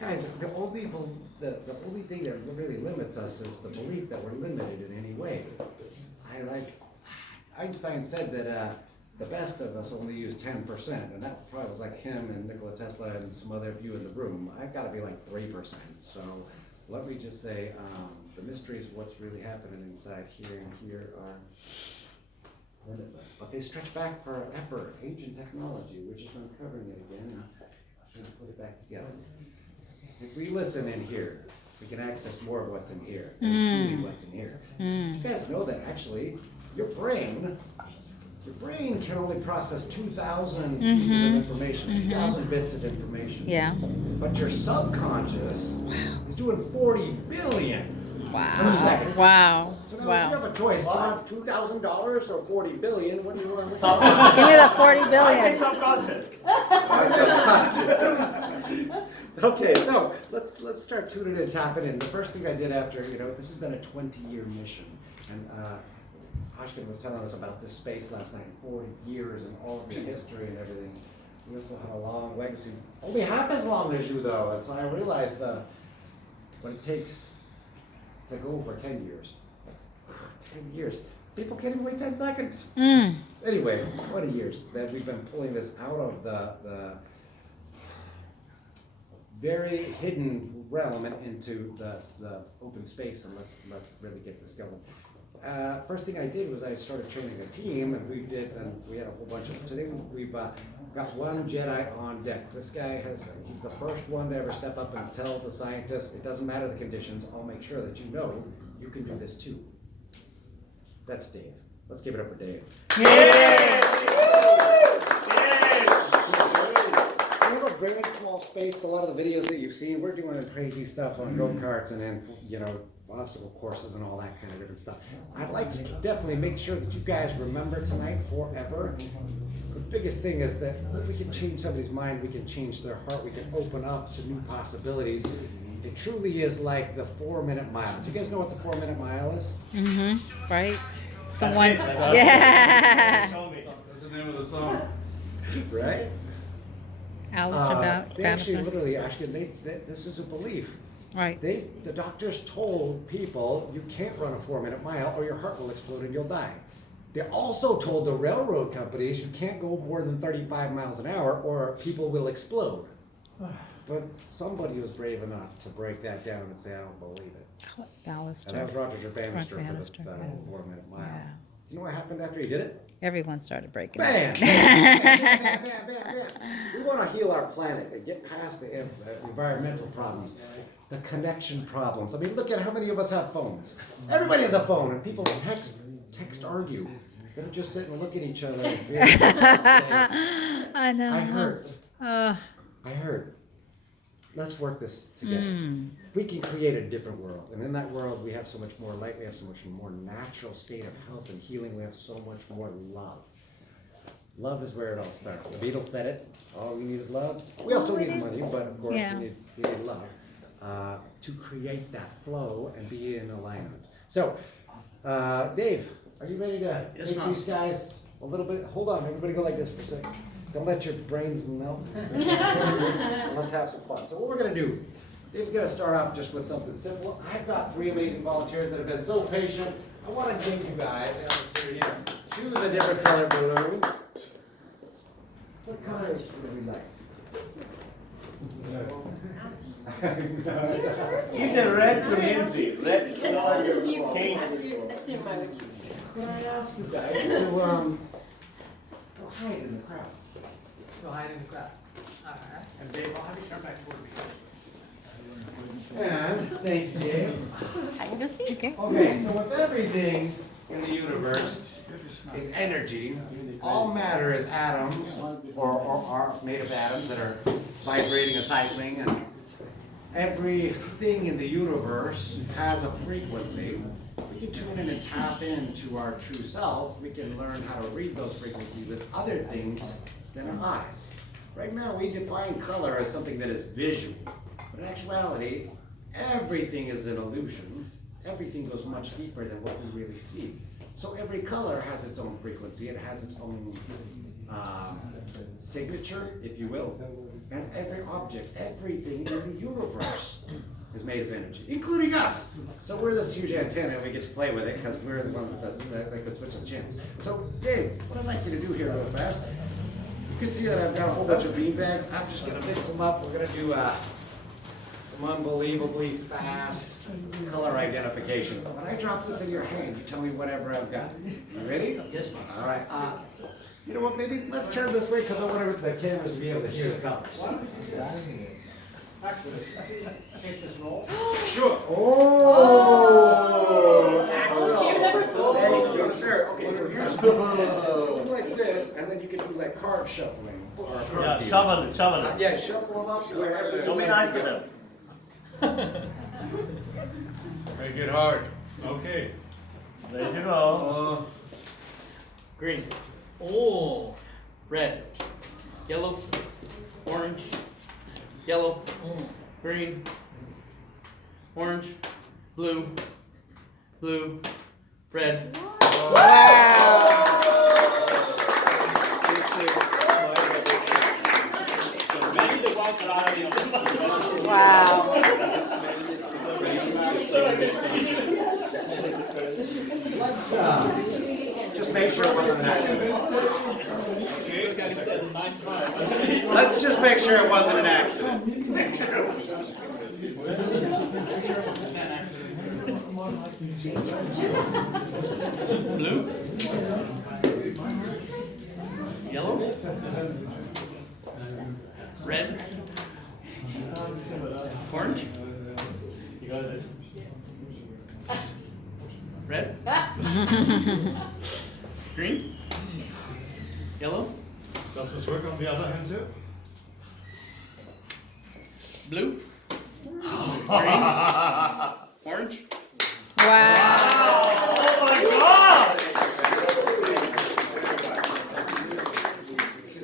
Guys, the only thing that really limits us is the belief that we're limited in any way. Einstein said that the best of us only use 10%, and that probably was like him and Nikola Tesla and some other few in the room. I've got to be like 3%. So let me just say, the mysteries of what's really happening inside here and here are limitless, but they stretch back forever. Ancient technology, we're just uncovering it again and trying to put it back together. If we listen in here, we can access more of what's in here, and truly what's in here. You guys know that actually your brain can only process 2,000 pieces of information, 2,000 bits of information. Yeah. But your subconscious is doing 40 billion per Wow. second. Wow. So now if Wow. you have a choice, to have $2,000 or 40 billion, what do you want? Give me the 40 I billion. think subconscious. Okay, so let's start tuning in, tapping in. The first thing I did after, this has been a 20-year mission, and Ashkin was telling us about this space last night, 40 years and all of your history and everything. We also had a long legacy, only half as long as you though, and so I realized what it takes to go for 10 years. 10 years. People can't even wait 10 seconds. Anyway, 20 years that we've been pulling this out of the very hidden realm and into the open space, and let's really get this going. First thing I did was I started training a team, and we had a whole bunch of. Today we've got one Jedi on deck. This guy he's the first one to ever step up and tell the scientists, it doesn't matter the conditions, I'll make sure that you know you can do this too. That's Dave. Let's give it up for Dave. Very small space. A lot of the videos that you've seen, we're doing crazy stuff on go-karts and then, obstacle courses and all that kind of different stuff. I'd like to definitely make sure that you guys remember tonight forever. The biggest thing is that if we can change somebody's mind, we can change their heart, we can open up to new possibilities. It truly is like the 4-minute mile. Do you guys know what the 4-minute mile is? Right? Someone. Yeah. That's the name of the song. Right? Alistair They actually Batterson. literally, this is a belief. Right. The doctors told people you can't run a 4-minute mile or your heart will explode and you'll die. They also told the railroad companies you can't go more than 35 miles an hour or people will explode. But somebody was brave enough to break that down and say, I don't believe it. And that Alistair. was Roger Bannister for the Bannister, yeah. 4-minute mile. Yeah. You know what happened after he did it? Everyone started breaking Bam! it. Bam, bam, bam, bam, bam. We want to heal our planet and get past the environmental problems, the connection problems. I mean, look at how many of us have phones. Everybody has a phone, and people text argue. They don't just sit and look at each other and feel I know. I hurt. Uh, I hurt. Let's work this together. We can create a different world. And in that world, we have so much more light. We have so much more natural state of health and healing. We have so much more love. Love is where it all starts. The Beatles said it. All we need is love. We also need money, but of course Yeah. we need love to create that flow and be in alignment. So, Dave, are you ready to make these guys a little bit? Hold on, everybody go like this for a second. Don't let your brains melt. Let's have some fun. So what we're going to do, Dave's going to start off just with something simple. I've got 3 amazing volunteers that have been so patient. I want to give you guys the opportunity to choose a different color balloon. What color would we like? Give the red to Lindsay. Red. Because as soon as you assume I would choose. Could I ask you guys to go hide in the crowd? Go hide in the crowd. Alright. And Dave, I'll have you turn back toward me. And thank you, Dave. I can go see. Okay. Okay, so if everything in the universe is energy, all matter is atoms, or are made of atoms that are vibrating and cycling, and everything in the universe has a frequency. If we can tune in and tap into our true self, we can learn how to read those frequencies with other things than our eyes. Right now, we define color as something that is visual, but in actuality, everything is an illusion. Everything goes much deeper than what we really see. So every color has its own frequency, it has its own signature, if you will. And every object, everything in the universe is made of energy, including us. So we're this huge antenna and we get to play with it because we're the one that could switch the channels. So Dave, what I'd like you to do here real fast, you can see that I've got a whole bunch of bean bags. I'm just gonna mix them up. We're gonna do some unbelievably fast color identification. When I drop this in your hand, you tell me whatever I've got. You ready? Yes, ma'am. All right. You know what? Maybe let's turn this way because I want the cameras to be able to hear the colors. Excellent. Please take this roll. Sure. Oh! Chair number four. Thank you, sir. Okay, so here's do like this, and then you can do like card shuffling. Or card Yeah, dealing. shovel it. Yeah, shuffle them up wherever. Don't be nice to them. Make it hard. Okay. Ready to go. Green. Oh. Red. Yellow. Orange. Yellow. Green. Orange. Blue. Blue. Red. Wow. Let's just make sure it wasn't an accident. Let's just make sure it wasn't an accident. Blue. Yellow. Red. Orange. You got it. Red. Green. Yellow. Does this work on the other hand too? Blue. Green. Orange. Wow. Oh my God!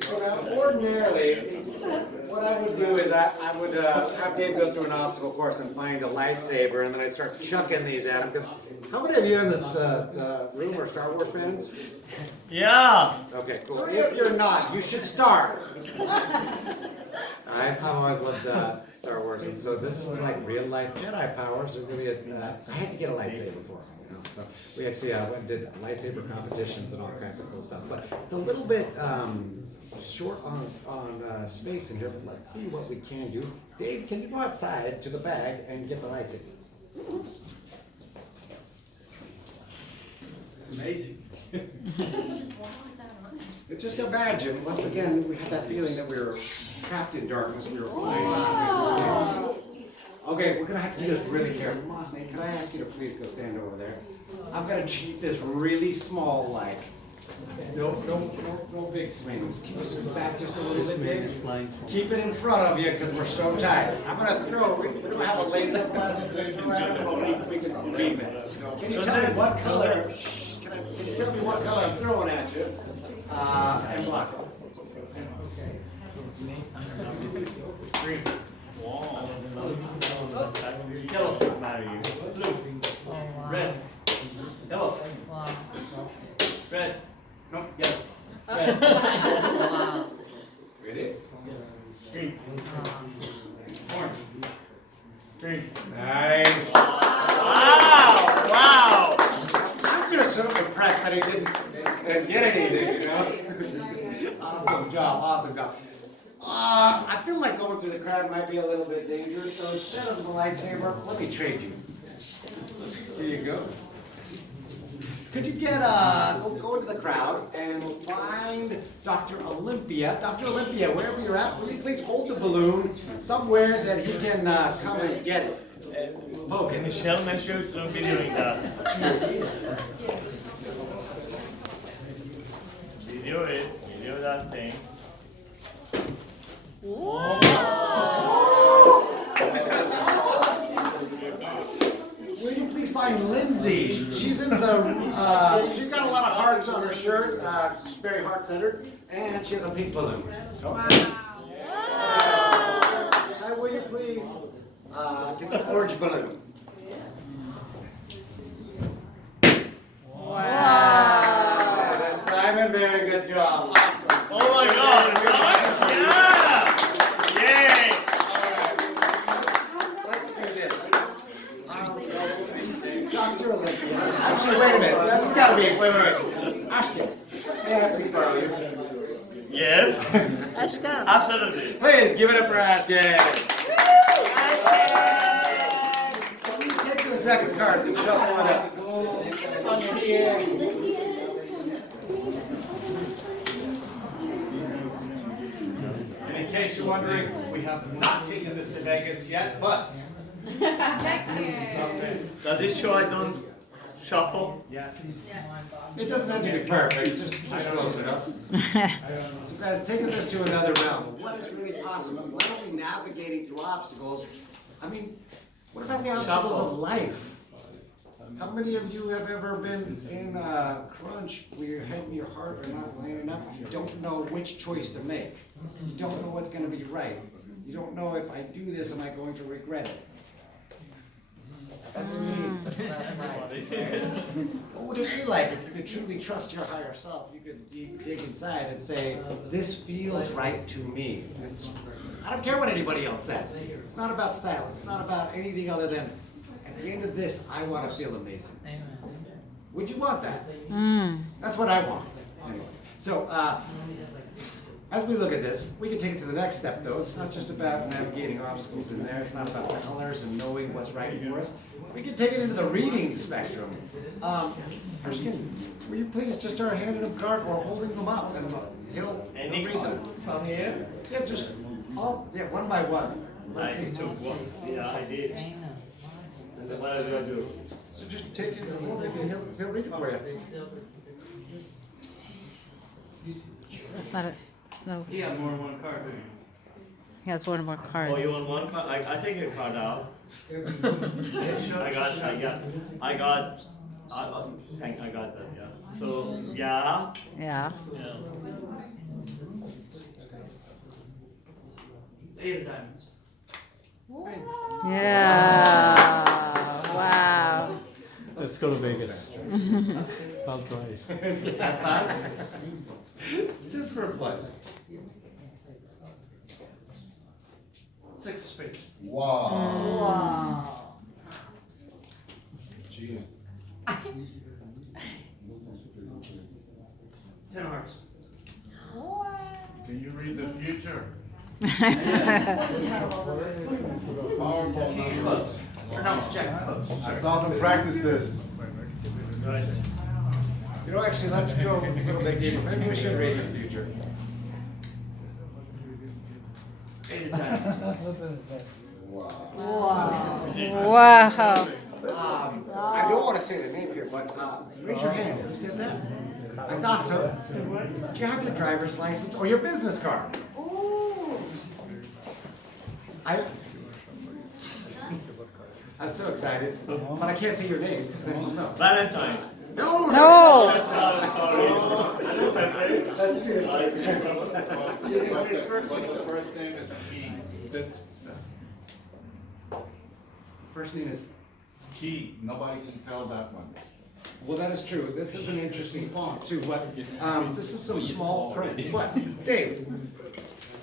So now, ordinarily, what I would do is I would have Dave go through an obstacle course and find a lightsaber, and then I'd start chucking these at him. Because how many of you in the room are Star Wars fans? Yeah. Okay, cool. If you're not, you should start. I've always loved Star Wars, and so this is like real life Jedi power. So really, I had to get a lightsaber for him. You know, so we actually went and did lightsaber competitions and all kinds of cool stuff. But it's a little bit short on space in here. But let's see what we can do. Dave, can you go outside to the bag and get the lightsaber? Amazing. It's just imagine, once again, we had that feeling that we were trapped in darkness, we were flying. Okay, we're gonna have to do this really careful. Mosney, can I ask you to please go stand over there? I'm gonna keep this really small, like, no big swings. Keep it scoot back just a little bit, Dave. Keep it in front of you, because we're so tight. I'm gonna throw, we don't have a laser blast, we can beam it. Can you tell me what color, can you tell me what color I'm throwing at you? And block it. Green. Wow. Yellow. Marry you. Blue. Red. Yellow. Wow. Red. No, yellow. Red. Ready? Green. Orange. Green. Nice. Wow! Wow! I'm just so impressed that he didn't get anything, you know? Awesome job. I feel like going through the crowd might be a little bit dangerous, so instead of the lightsaber, let me trade you. Here you go. Could you get, go into the crowd and find Dr. Olympia. Dr. Olympia, wherever you're at, will you please hold the balloon somewhere that he can come and get it? Poke it. Michelle, make sure you don't be doing that. Video it. Video that thing. Will you please find Lindsay? She's in the, she's got a lot of hearts on her shirt. She's very heart-centered, and she has a pink balloon. Wow. Hi, will you please get the orange balloon? Wow. That's Simon, very good job. Awesome. Oh my God! Yeah! minute, this has gotta be, wait. Ashton, may I please borrow you? Yes. Ashkan. Absolutely. Please, give it up for Ashton. Take this deck of cards and shuffle it up. And in case you're wondering, we have not taken this to Vegas yet, but. Does it show I don't shuffle? Yes. It doesn't have to be perfect, just close enough. So guys, taking this to another realm, what is really possible? Not only navigating through obstacles, I mean, what about the obstacles of life? How many of you have ever been in a crunch where your head and your heart are not lining up? You don't know which choice to make. You don't know what's gonna be right. You don't know if I do this, am I going to regret it? That's me. That's not right. What would it be like if you could truly trust your higher self? You could dig inside and say, this feels right to me. I don't care what anybody else says. It's not about style. It's not about anything other than, at the end of this, I want to feel amazing. Would you want that? That's what I want. Anyway, so as we look at this, we can take it to the next step, though. It's not just about navigating obstacles in there. It's not about colors and knowing what's right for us. We can take it into the reading spectrum. Erskine, will you please just start handing him cards or holding them up, and he'll read them. From here? Yeah, just one by one. Let's I see. took one. Yeah, I did. And then what are you gonna do? So just take it, and he'll read it for you. That's not it. It's no. He has more than one card. He has one more Oh, cards. you want one card? I take a card out. I got that, yeah. I got that, yeah. So, yeah. Yeah. Yeah. 8 of diamonds. Yeah. Wow. Let's go to Vegas. I'll drive. Just for fun. 6 of spades. Wow. Cheating. 10 of hearts. Can you read the future? King of clubs. Or no, jack of clubs. I saw them practice this. Right. You know, actually, let's go a little bit deeper. Maybe we should read the future. 8 of diamonds. Wow. I don't want to say the name here, but raise your hand. Who said that? I thought so. Do you have your driver's license or your business card? I'm so excited, but I can't say your name because then you'll know. Valentine. No! No. That's it. His first name is Key. First name is. Key. Nobody can tell that one. Well, that is true. This is an interesting font too, but this is some small print. What, Dave?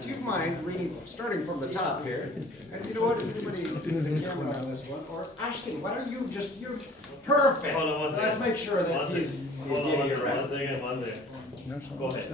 Do you mind reading, starting from the top here? And you know what, if anybody needs a camera on this one, or Ashton, why don't you just, you're perfect. Hold on one second. Let's make sure that One he's second. getting it right. One second. Go ahead.